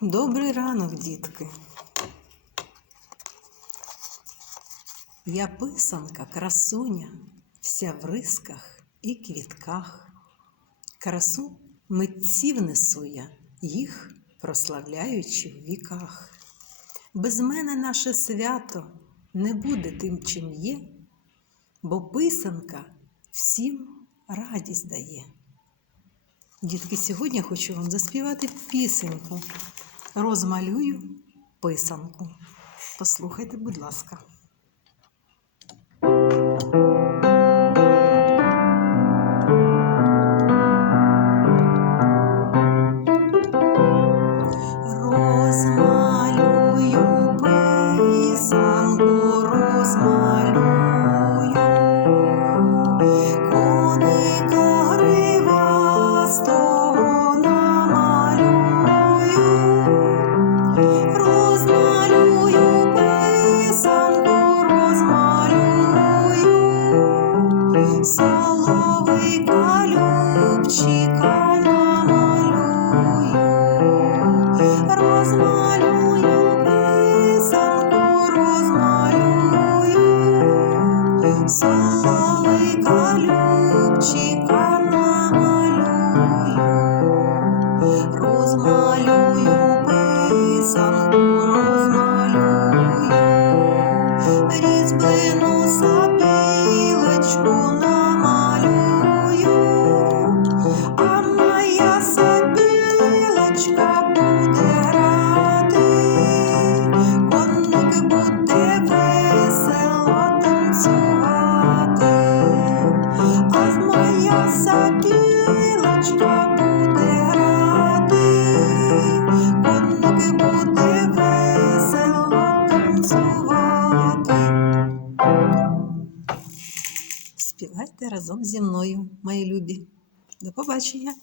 Добрий ранок, дітки. Я писанка, красуня, вся в рисках і квітках. Красу митців несу я, їх прославляючи в віках. Без мене наше свято не буде тим, чим є, бо писанка всім радість дає. Дітки, сьогодні хочу вам заспівати пісеньку. Розмалюю писанку. Послухайте, будь ласка. Любчика намалюю. Розмалюю писанку, розмалюю, соловика весело танцювати, а моя сабілочка буде грати, танцювати. Співайте разом зі мною, мої любі. До побачення!